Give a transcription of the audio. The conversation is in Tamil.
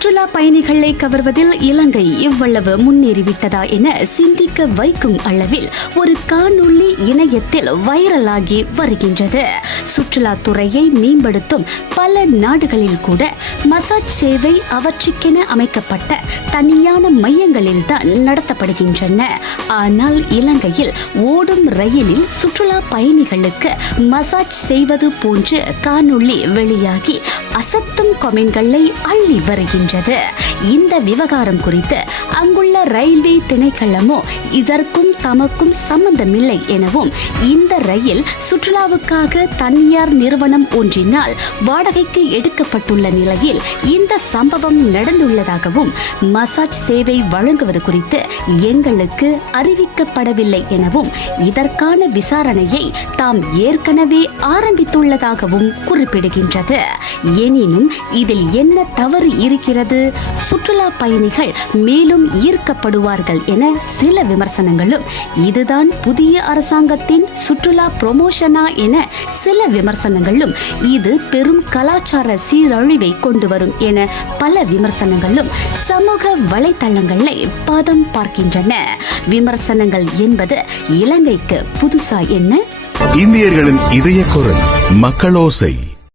சுற்றுலா பயணிகளை கவர்வதில் இலங்கை இவ்வளவு முன்னேறிவிட்டதா என சிந்திக்க வைக்கும் அளவில் ஒரு காணொளி இணையத்தில் வைரலாகி வருகின்றது. சுற்றுலா துறையை மேம்படுத்தும் பல நாடுகளில் கூட மசாஜ் சேவை அவற்றுக்கென அமைக்கப்பட்ட தனியான மையங்களில் தான் நடத்தப்படுகின்றன. ஆனால் இலங்கையில் ஓடும் ரயிலில் சுற்றுலா பயணிகளுக்கு மசாஜ் செய்வது போன்ற காணொளி வெளியாகி அசத்தும் கமெண்ட்களை அள்ளி வருகின்றது. இந்த விவகாரம் குறித்து அங்குள்ள ரயில்வே திணைக்களமோ இதற்கும் தமக்கும் சம்பந்தமில்லை எனவும், இந்த ரயில் சுற்றுலாவுக்காக தனியார் நிறுவனம் ஒன்றினால் வாடகைக்கு எடுக்கப்பட்டுள்ள நிலையில் இந்த சம்பவம் நடந்துள்ளதாகவும், மசாஜ் சேவை வழங்குவது குறித்து எங்களுக்கு அறிவிக்கப்படவில்லை எனவும், இதற்கான விசாரணையை தாம் ஏற்கனவே ஆரம்பித்துள்ளதாகவும் குறிப்பிடுகின்றது. எனினும் இதில் என்ன தவறு இருக்கிறது? சுற்றுலா பயணிகள் மேலும் ஈர்க்கப்படுவார்கள் என சில விமர்சனங்களும், இதுதான் புதிய அரசாங்கத்தின் சுற்றுலா ப்ரொமோஷனா என சில விமர்சனங்களும், இது பெரும் கலாச்சார சீரழிவை கொண்டு வரும் என பல விமர்சனங்களும் சமூக வலைத்தளங்களை பதம் பார்க்கின்றன. விமர்சனங்கள் என்பது இலங்கைக்கு புதுசா என்ன? இந்தியர்களின் இதய குரல் மக்களோசை.